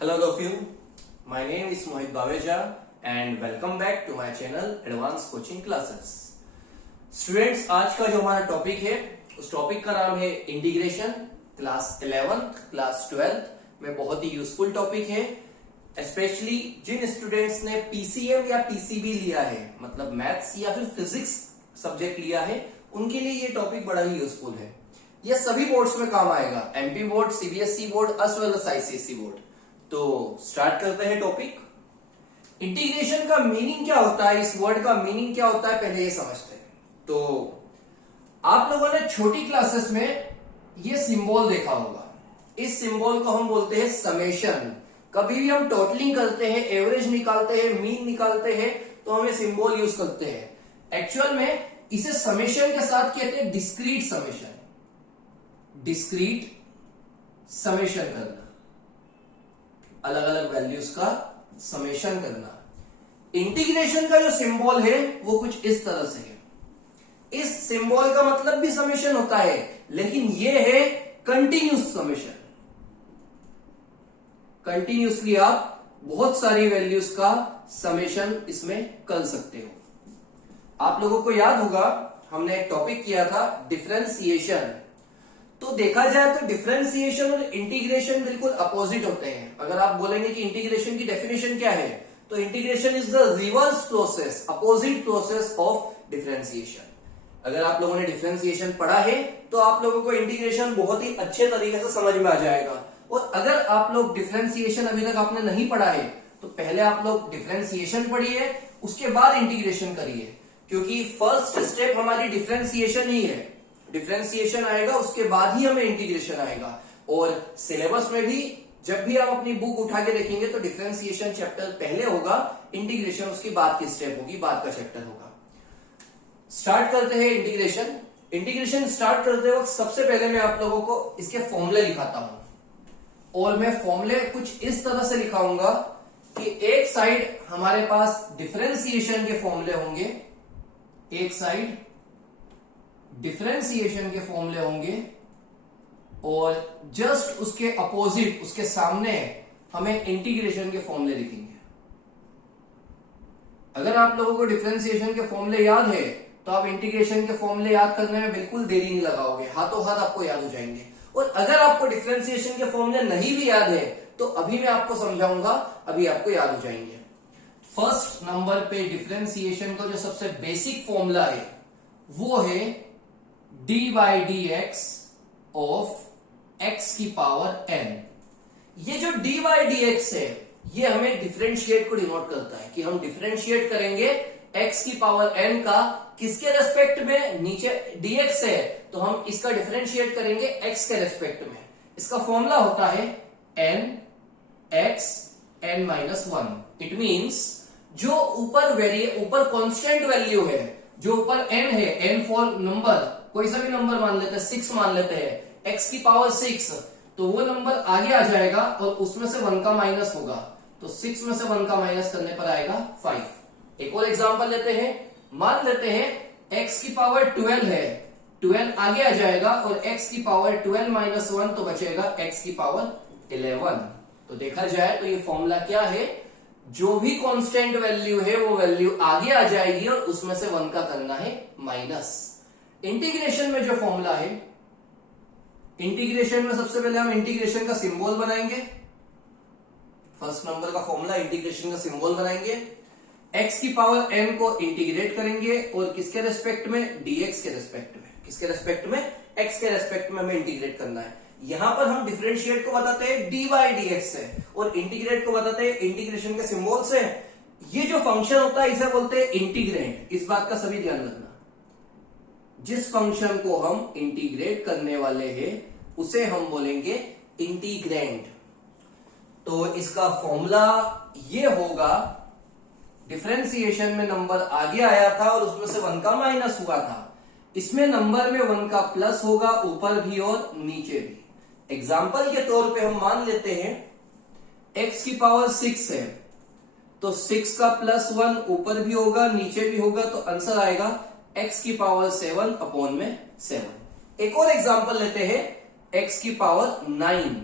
Hello all of you, my name is Mohit Baweja and welcome back to my channel Advanced Coaching Classes. Students, आज का जो हमारा topic है उस topic का नाम है integration. Class 11th, class 12th में बहुत ही यूजफुल टॉपिक है, स्पेशली जिन स्टूडेंट्स ने पीसीएम या पीसीबी लिया है, मतलब मैथ्स या फिर फिजिक्स सब्जेक्ट लिया है, उनके लिए ये टॉपिक बड़ा ही यूजफुल है। ये सभी बोर्ड्स में काम आएगा, MP board, CBSE board as well as ICSE board. तो स्टार्ट करते हैं टॉपिक। इंटीग्रेशन का मीनिंग क्या होता है, इस वर्ड का मीनिंग क्या होता है, पहले ये समझते हैं। तो आप लोगों ने छोटी क्लासेस में ये सिंबल देखा होगा। इस सिंबल को हम बोलते हैं समेशन। कभी भी हम टोटलिंग करते हैं, एवरेज निकालते हैं, मीन निकालते हैं, तो हम ये सिंबल यूज करते हैं। एक्चुअल में इसे समेशन के साथ कहते हैं डिस्क्रीट समेशन। डिस्क्रीट समेशन करना, अलग अलग वैल्यूज का समेशन करना। इंटीग्रेशन का जो सिंबल है वो कुछ इस तरह से है। इस सिंबल का मतलब भी समेशन होता है, लेकिन ये है कंटिन्यूस समेशन। कंटिन्यूसली आप बहुत सारी वैल्यूज का समेशन इसमें कर सकते हो। आप लोगों को याद होगा हमने एक टॉपिक किया था डिफरेंशिएशन। तो देखा जाए तो डिफरेंशिएशन और इंटीग्रेशन बिल्कुल अपोजिट होते हैं। अगर आप बोलेंगे कि इंटीग्रेशन की डेफिनेशन क्या है, तो integration is the reverse process, opposite process of differentiation. अगर आप लोगों ने डिफरेंशिएशन पढ़ा है तो आप लोगों को इंटीग्रेशन बहुत ही अच्छे तरीके से समझ में आ जाएगा। और अगर आप लोग डिफरेंशिएशन अभी तक आपने नहीं पढ़ा है तो पहले आप लोग डिफरेंशिएशन पढ़िए, उसके बाद इंटीग्रेशन करिए, क्योंकि फर्स्ट स्टेप हमारी डिफरेंशिएशन ही है। डिफरेंशिएशन आएगा उसके बाद ही हमें इंटीग्रेशन आएगा। और सिलेबस में भी जब भी आप अपनी बुक उठा के देखेंगे तो डिफरेंशिएशन चैप्टर पहले होगा, इंटीग्रेशन उसकी बाद की स्टेप होगी, बाद का चैप्टर होगा। स्टार्ट करते हैं इंटीग्रेशन। इंटीग्रेशन स्टार्ट करते वक्त सबसे पहले मैं आप लोगों को इसके फॉर्मूले लिखाता हूं, और मैं फॉर्मूले कुछ इस तरह से लिखाऊंगा कि एक साइड हमारे पास डिफरेंशिएशन के फॉर्मूले होंगे, एक साइड डिफरेंशिएशन के फॉर्मूले होंगे, और जस्ट उसके अपोजिट, उसके सामने हमें इंटीग्रेशन के फॉर्मूले लिखेंगे। अगर आप लोगों को डिफरेंशिएशन के फॉर्मूले याद है तो आप इंटीग्रेशन के फॉर्मूले याद करने में बिल्कुल देरी नहीं लगाओगे, हाथों हाथ आपको याद हो जाएंगे। और अगर आपको डिफरेंशिएशन के फॉर्मूले नहीं भी याद है तो अभी मैं आपको समझाऊंगा, अभी आपको याद हो जाएंगे। फर्स्ट नंबर पे डिफरेंशिएशन का जो सबसे बेसिक फॉर्मूला है वो है D by D x of x की पावर एन। ये जो डी बाई डी एक्स है ये हमें डिफरेंशिएट को डिनोट करता है कि हम डिफरेंशिएट करेंगे एक्स की पावर एन का किसके रेस्पेक्ट में, नीचे dx है तो हम इसका डिफरेंशिएट करेंगे x के रेस्पेक्ट में। इसका फॉर्मूला होता है n x n minus 1। It means जो ऊपर कांस्टेंट वैल्यू है, जो ऊपर n है, n फॉर नंबर, कोई सा भी नंबर मान लेते हैं, 6 मान लेते हैं, x की पावर 6, तो वो नंबर आगे आ जाएगा और उसमें से 1 का माइनस होगा, तो 6 में से 1 का माइनस करने पर आएगा 5। एक और एग्जांपल लेते हैं, मान लेते हैं x की पावर 12 है, 12 आगे आ जाएगा और x की पावर 12 माइनस 1 तो बचेगा x की पावर 11। तो देखा जाए तो ये फॉर्मूला क्या है, जो भी कांस्टेंट वैल्यू है वो वैल्यू आगे आ जाएगी और उसमें से 1 का करना है माइनस। इंटीग्रेशन में जो फॉर्मूला है, इंटीग्रेशन में सबसे पहले हम इंटीग्रेशन का सिंबल बनाएंगे। फर्स्ट नंबर का फॉर्मूला, इंटीग्रेशन का सिंबल बनाएंगे, x की पावर n को इंटीग्रेट करेंगे और किसके रेस्पेक्ट में, dx के रेस्पेक्ट में। किसके रेस्पेक्ट में, x के रेस्पेक्ट में हमें इंटीग्रेट करना है। यहां पर हम डिफरेंशिएट को बताते हैं d बाई dx से और इंटीग्रेट को बताते हैं इंटीग्रेशन के सिंबल से। ये जो फंक्शन होता है इसे बोलते हैं इंटीग्रेंड। इस बात का सभी ध्यान रखना, जिस फंक्शन को हम इंटीग्रेट करने वाले हैं उसे हम बोलेंगे इंटीग्रेंड। तो इसका फॉर्मूला ये होगा, डिफरेंशिएशन में नंबर आगे आया था और उसमें से 1 का माइनस हुआ था, इसमें नंबर में 1 का प्लस होगा, ऊपर भी और नीचे भी। एग्जाम्पल के तौर पे हम मान लेते हैं x की पावर 6 है, तो 6 का प्लस 1 ऊपर भी होगा नीचे भी होगा, तो आंसर आएगा x की पावर 7 अपॉन में 7। एक और एग्जाम्पल लेते हैं x की पावर 9,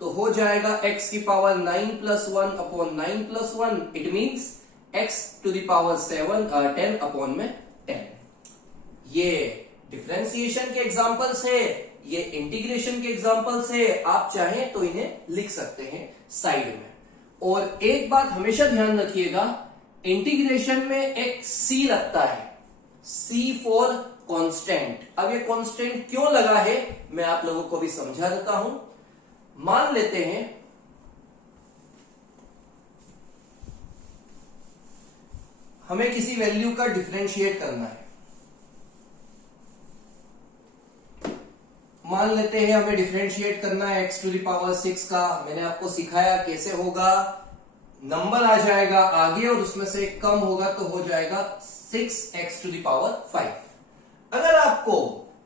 तो हो जाएगा x की power 9 plus 1 upon 9 plus 1, it means x to the power 10 upon में 10। ये डिफरेंशिएशन के एग्जांपल्स है, ये इंटीग्रेशन के एग्जांपल्स है। आप चाहें तो इन्हें लिख सकते हैं साइड में। और एक बात हमेशा ध्यान रखिएगा, इंटीग्रेशन में एक c लगता है, c फॉर कांस्टेंट। अब ये कांस्टेंट क्यों लगा है मैं आप लोगों को भी समझा देता हूं। मान लेते हैं हमें किसी वैल्यू का डिफरेंशिएट करना है। मान लेते हैं हमें डिफरेंशिएट करना है x टू द पावर 6 का। मैंने आपको सिखाया कैसे होगा, नंबर आ जाएगा आगे और उसमें से कम होगा तो हो जाएगा 6x टू द पावर 5। अगर आपको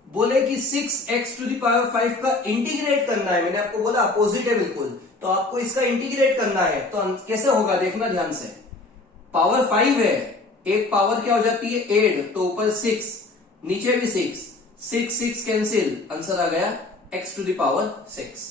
बोले कि 6x टू द पावर 5 का इंटीग्रेट करना है, मैंने आपको बोला अपोजिट है बिल्कुल, तो आपको इसका इंटीग्रेट करना है तो कैसे होगा देखना ध्यान से। पावर 5 है, एक पावर क्या हो जाती है 8, तो ऊपर 6, नीचे भी 6, 6 कैंसिल, आंसर आ गया x to the power 6।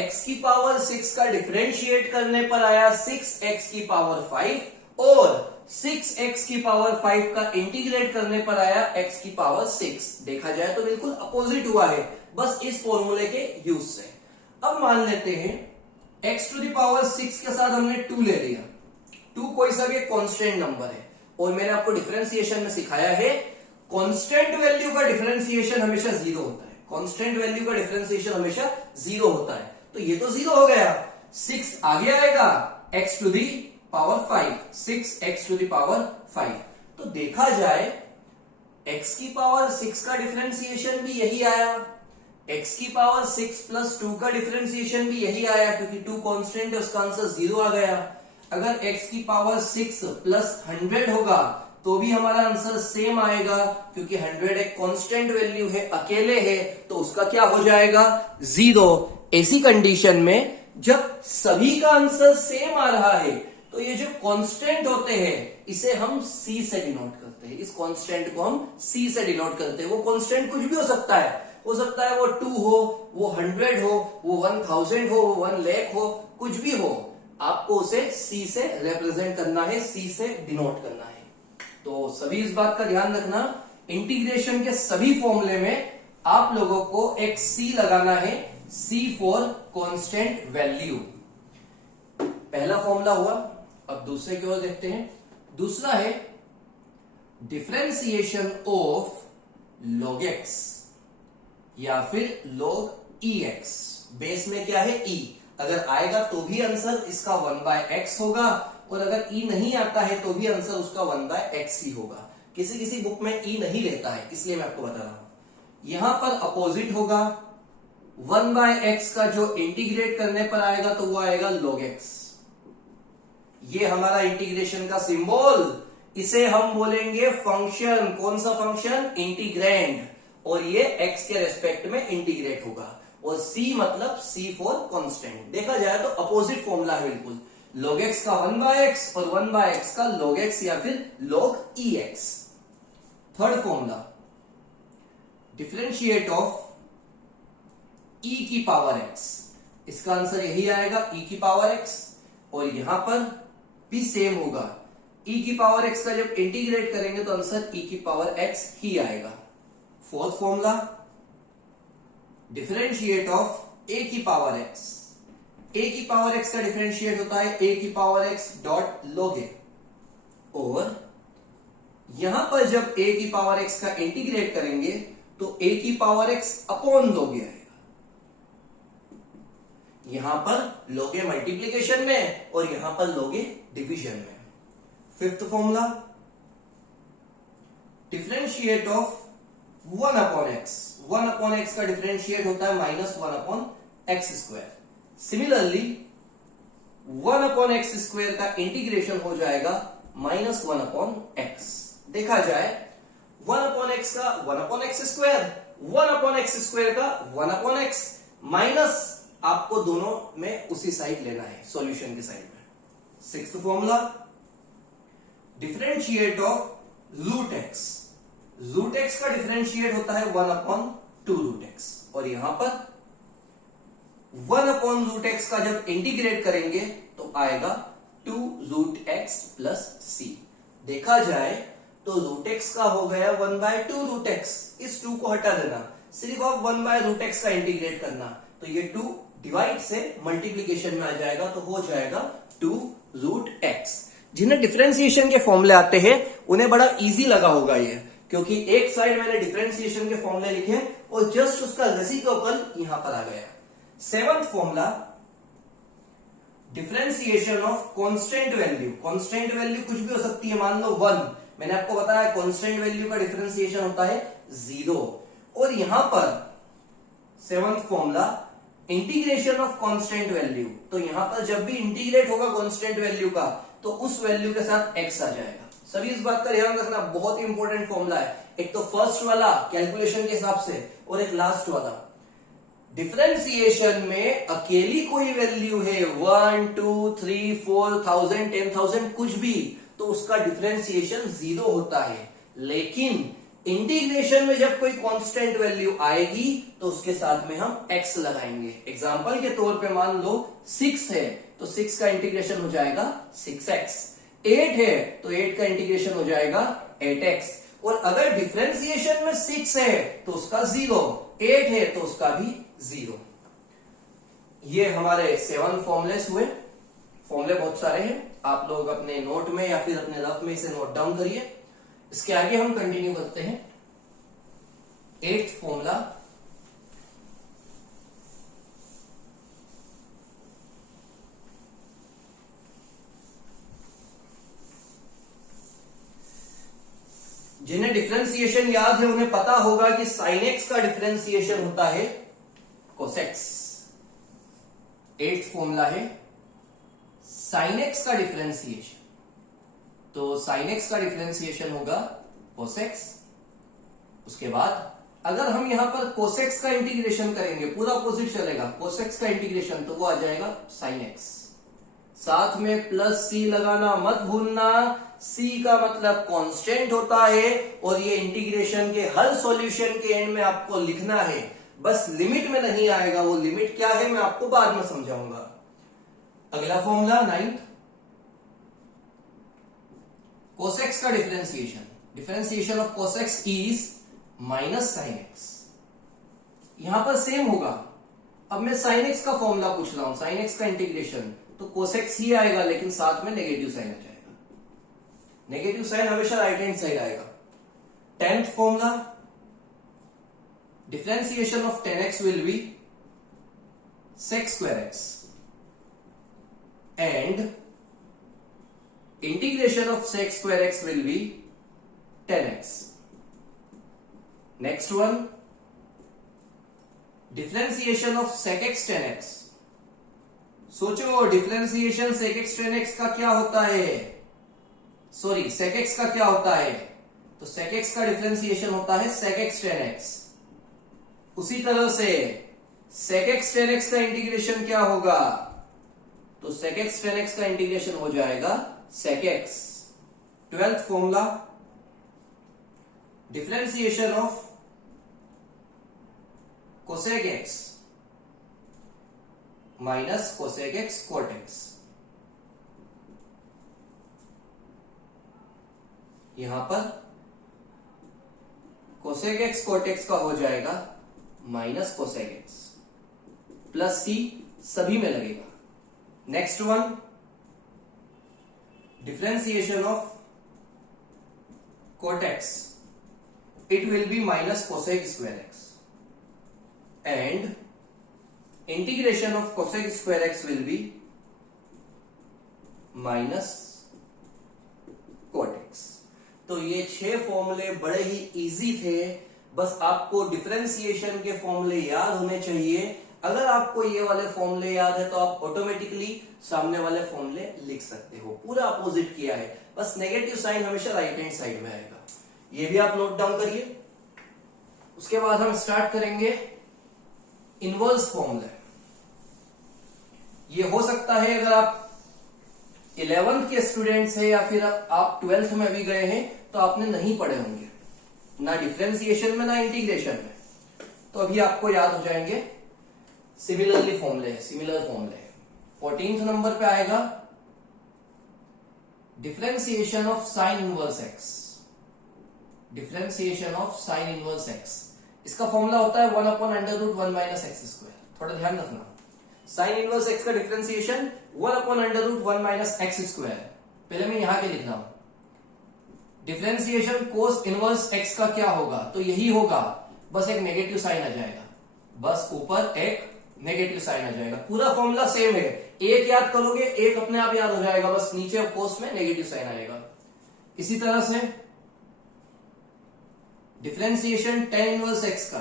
x की पावर 6 का डिफरेंशिएट करने पर आया 6x की पावर 5 और 6x की पावर 5 का इंटीग्रेट करने पर आया x की पावर 6। देखा जाए तो बिल्कुल अपोजिट हुआ है, बस इस फॉर्मूले के यूज से। अब मान लेते हैं x टू द पावर 6 के साथ हमने 2 ले लिया। 2 कोई सा भी एक कांस्टेंट नंबर है और मैंने आपको डिफरेंशिएशन में सिखाया है कांस्टेंट वैल्यू का डिफरेंशिएशन हमेशा 0 होता है। कांस्टेंट वैल्यू का डिफरेंशिएशन हमेशा 0 होता है, तो ये तो 0 हो गया। 6 आगे आएगा x to the power 5, 6x to the power 5। तो देखा जाए x की पावर 6 का डिफरेंशिएशन भी यही आया, x की पावर 6 प्लस 2 का डिफरेंशिएशन भी यही आया, क्योंकि 2 कांस्टेंट है उसका आंसर 0 आ गया। अगर x की पावर 6 प्लस 100 होगा तो भी हमारा आंसर सेम आएगा, क्योंकि 100 एक कांस्टेंट वैल्यू है, अकेले है, तो उसका क्या हो जाएगा 0। ऐसी कंडीशन में जब सभी का आंसर सेम आ रहा है तो ये जो कांस्टेंट होते हैं इसे हम c से डिनोट करते हैं। इस कांस्टेंट को हम c से डिनोट करते हैं। वो कांस्टेंट कुछ भी हो सकता है वो 2 हो, वो 100 हो, वो 1000 हो, वो 1 लाख हो, कुछ भी हो, आपको उसे c से रिप्रेजेंट करना है, c से डिनोट करना है। तो सभी इस बात का ध्यान रखना, इंटीग्रेशन के सभी फॉर्मूले में आप लोगों को एक c लगाना है, c फॉर कांस्टेंट वैल्यू। पहला फॉर्मूला हुआ। अब दूसरे की ओर देखते हैं। दूसरा है डिफरेंशिएशन ऑफ log x या फिर log ex। बेस में क्या है e, अगर आएगा तो भी आंसर इसका 1/x होगा और अगर e नहीं आता है तो भी आंसर उसका 1/x ही होगा। किसी किसी बुक में e नहीं लेता है, इसलिए मैं आपको बता रहा हूं। यहां पर अपोजिट होगा, 1/x का जो इंटीग्रेट करने पर आएगा तो वो आएगा log x। ये हमारा इंटीग्रेशन का सिंबल, इसे हम बोलेंगे फंक्शन। कौन सा फंक्शन? इंटीग्रैंड। और ये x के रेस्पेक्ट में इंटीग्रेट होगा। और c मतलब c फॉर कांस्टेंट। देखा जाए तो अपोजिट फॉर्मूला है बिल्कुल, log x का 1/x और 1/x का log x या फिर log ex। Third formula differentiate of e की पावर x। इसका आंसर यही आएगा e की पावर x, और यहां पर भी सेम होगा। e की पावर x का जब इंटीग्रेट करेंगे तो आंसर e की पावर x ही आएगा। Fourth formula differentiate of a की पावर x। a की पावर x का डिफरेंशिएट होता है a की power x dot log a, और यहां पर जब a की पावर x का इंटीग्रेट करेंगे तो a की power x upon log a आएगा। यहां पर log a मल्टीप्लीकेशन में और यहां पर log a डिवीजन में। Fifth formula differentiate of 1/x। 1/x का डिफरेंशिएट होता है -1/x²। सिमिलरली 1/x² का इंटीग्रेशन हो जाएगा -1/x। देखा जाए 1/x का 1/x², 1/x² का 1/x, माइनस आपको दोनों में उसी साइड लेना है, सॉल्यूशन के साइड में। Sixth formula differentiate of root x. Root x का डिफरेंशिएट होता है 1/2 रूट एक्स, और यहां पर 1/√x का जब इंटीग्रेट करेंगे तो आएगा 2√x प्लस c। देखा जाए तो √x का हो गया 1/2√x, इस 2 को हटा देना, सिर्फ अब 1/√x का इंटीग्रेट करना, तो ये 2 डिवाइड से मल्टीप्लीकेशन में आ जाएगा, तो हो जाएगा 2√x। जिन्हें डिफरेंशिएशन के फॉर्मूले आते हैं उन्हें बड़ा इजी लगा होगा ये, क्योंकि एक साइड मैंने डिफरेंशिएशन के फॉर्मूले लिखे और जस्ट उसका रेसिप्रोकल यहां पर आ गया। 7th formula, differentiation of constant value. Constant value कुछ भी हो सकती है, मान लो 1, मैंने आपको बताया कांस्टेंट वैल्यू का डिफरेंशिएशन होता है 0। और यहां पर 7th formula, integration of constant value, तो यहां पर जब भी इंटीग्रेट होगा कांस्टेंट वैल्यू का तो उस वैल्यू के साथ x आ जाएगा। सभी इस बात का ध्यान रखना, बहुत ही इंपॉर्टेंट फॉर्मूला है। एक तो फर्स्ट वाला कैलकुलेशन के हिसाब से और एक लास्ट वाला। डिफरेंशिएशन में अकेली कोई वैल्यू है 1, 2, 3, 4,000, 10,000 कुछ भी, तो उसका डिफरेंशिएशन 0 होता है। लेकिन इंटीग्रेशन में जब कोई कांस्टेंट वैल्यू आएगी तो उसके साथ में हम x लगाएंगे। एग्जांपल के तौर पे मान लो 6 है तो 6 का इंटीग्रेशन हो जाएगा 6x। 8 है तो 8 का इंटीग्रेशन हो जाएगा 8x। और अगर डिफरेंशिएशन में 6 है तो उसका 0, 8 है तो उसका भी 0। ये हमारे 7 फॉर्मुलेस हुए। फॉर्मुले बहुत सारे हैं, आप लोग अपने नोट में या फिर अपने रफ में इसे नोट डाउन करिए। इसके आगे हम कंटिन्यू करते हैं। 8th फॉर्मूला, जिन्हें डिफरेंशिएशन याद है उन्हें पता होगा कि sin x का डिफरेंशिएशन होता है cos x। 8th फॉर्मूला है sin x का डिफरेंशिएशन, तो sin x का डिफरेंशिएशन होगा cos x। उसके बाद अगर हम यहां पर cos x का इंटीग्रेशन करेंगे, पूरा अपोजिट चलेगा, cos x का इंटीग्रेशन तो वो आ जाएगा sin x। साथ में प्लस c लगाना मत भूलना, c का मतलब कांस्टेंट होता है और ये इंटीग्रेशन के हर सॉल्यूशन के एंड में आपको लिखना है, बस लिमिट में नहीं आएगा। वो लिमिट क्या है मैं आपको बाद में समझाऊंगा। अगला फॉर्मूला 9th, cos x का differentiation. Differentiation of cos x is minus sin x। यहां पर सेम होगा। अब मैं sin x का फॉर्मूला पूछ रहा हूं, sin x का इंटीग्रेशन, तो cos x ही आएगा लेकिन साथ में नेगेटिव साइन आ जाएगा। नेगेटिव साइन हमेशा राइट हैंड साइड आएगा। 10th formula, differentiation of 10x will be sec square x and integration of sec square x will be 10x. Next one, differentiation of sec x 10x. सोचो differentiation sec x 10x का क्या होता है, sorry sec x का क्या होता है, तो sec x का डिफरेंशिएशन होता है sec x 10x। उसी तरह से sec x 10x का इंटीग्रेशन क्या होगा, तो sec x 10x का इंटीग्रेशन हो जाएगा sec x। 12th formula, differentiation of cosec x minus cosec x cot x। यहां पर cosec x cot x का हो जाएगा minus cosec x, plus c सभी में लगेगा। Next one, differentiation of cot x, it will be minus cosec square x and integration of cosec square x will be minus cot x। तो ये 6 फॉर्मूले बड़े ही इजी थे, बस आपको डिफरेंशिएशन के फॉर्मूले याद होने चाहिए। अगर आपको ये वाले फॉर्मूले याद है तो आप ऑटोमेटिकली सामने वाले फॉर्मूले लिख सकते हो। पूरा अपोजिट किया है, बस नेगेटिव साइन हमेशा राइट हैंड साइड में आएगा। ये भी आप नोट डाउन करिए। उसके बाद हम स्टार्ट करेंगे इनवर्स फॉर्मूला। ये हो सकता है अगर आप 11th के स्टूडेंट्स हैं या फिर आप 12th में भी गए हैं तो आपने नहीं पढ़े होंगे, ना डिफरेंशिएशन में ना इंटीग्रेशन में, तो अभी आपको याद हो जाएंगे। सिमिलर फॉर्मूले 14th नंबर पे आएगा differentiation of sine inverse x. इसका फॉर्मूला होता है 1/√1 - x²। थोड़ा ध्यान रखना, साइन इनवर्स एक्स का डिफरेंशिएशन 1/√1 - x²। पहले मैं यहां के लिख रहा हूं, डिफरेंशिएशन कोस इनवर्स एक्स का क्या होगा, तो यही होगा, बस एक नेगेटिव साइन आ जाएगा, बस ऊपर एक नेगेटिव साइन आ जाएगा। पूरा फॉर्मूला सेम है, एक याद करोगे एक अपने आप याद हो जाएगा, बस नीचे कोस में नेगेटिव साइन आएगा। इसी तरह से डिफरेंशिएशन tan इनवर्स एक्स का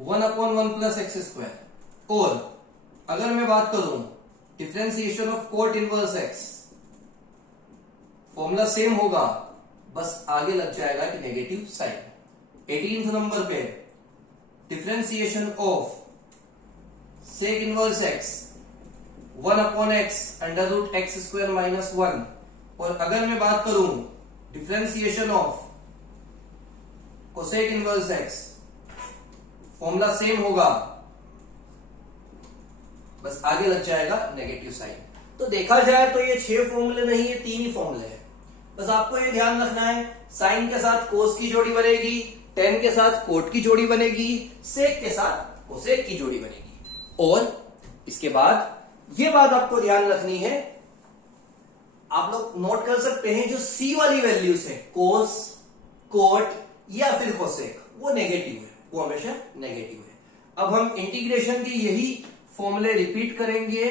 1/1 + x²। और अगर मैं बात करूं differentiation of cot inverse x, formula same होगा, बस आगे लग जाएगा कि नेगेटिव साइन। 18th नंबर पे differentiation of sec inverse x 1/x √x² - 1। और अगर मैं बात करूं differentiation of cosec inverse x, formula same होगा, बस आगे लग जाएगा नेगेटिव साइन। तो देखा जाए तो ये 6 फॉर्मूले नहीं, ये 3 ही फॉर्मूले हैं। बस आपको ये ध्यान रखना है, साइन के साथ कोस की जोड़ी बनेगी, टेन के साथ कोट की जोड़ी बनेगी, सेक के साथ कोसेक की जोड़ी बनेगी। और इसके बाद ये बात आपको ध्यान रखनी है, आप लोग नोट कर सकते हैं, जो सी वाली वैल्यूज है, कोस, कोट या फिर कोसेक, वो नेगेटिव है, वो हमेशा नेगेटिव है। अब हम इंटीग्रेशन की यही फॉर्मूले रिपीट करेंगे।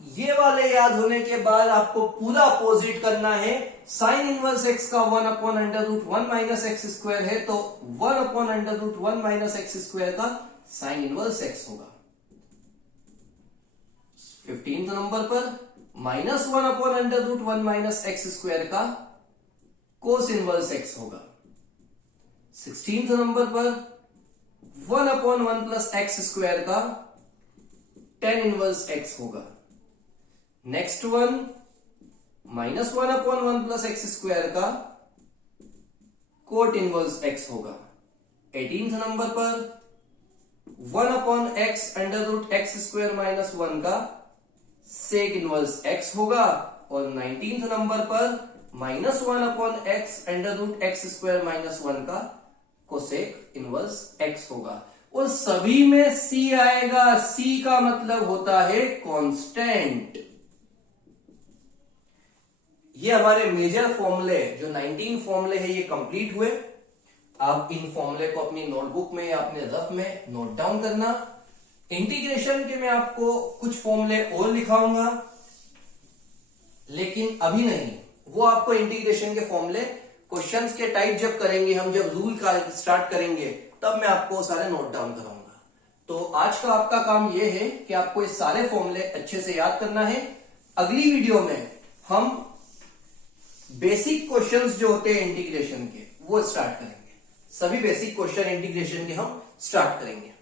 ये वाले याद होने के बाद आपको पूरा अपोजिट करना है। साइन इनवर्स एक्स का 1/√1 - x² है, तो 1/√1 - x² का साइन इनवर्स एक्स होगा। 15th नंबर पर -1/√1 - x² का कोस इनवर्स एक्स होगा। 16th नंबर पर 1/1 + x² का tan इनवर्स एक्स होगा। नेक्स्ट वन -1/1 + x² का कोट इनवर्स एक्स होगा। 18th नंबर पर 1/x √x² - 1 का सेक इनवर्स एक्स होगा। और 19th नंबर पर -1/x √x² - 1 का कोसेक इनवर्स एक्स होगा। और सभी में सी आएगा, सी का मतलब होता है कांस्टेंट। ये हमारे मेजर फॉर्मूले जो 19 फॉर्मूले हैं, ये कंप्लीट हुए। आप इन फॉर्मूले को अपनी नोटबुक में या अपने रफ में नोट डाउन करना। इंटीग्रेशन के मैं आपको कुछ फॉर्मूले और लिखाऊंगा, लेकिन अभी नहीं। वो आपको इंटीग्रेशन के फॉर्मूले क्वेश्चंस के टाइप जब करेंगे, हम जब रूल का स्टार्ट करेंगे, तब मैं आपको सारे नोट डाउन कराऊंगा। तो आज का आपका काम ये है कि आपको ये सारे फॉर्मूले अच्छे से याद करना है। अगली वीडियो में हम बेसिक क्वेश्चंस जो होते हैं इंटीग्रेशन के, वो स्टार्ट करेंगे। सभी बेसिक क्वेश्चन इंटीग्रेशन के हम स्टार्ट करेंगे।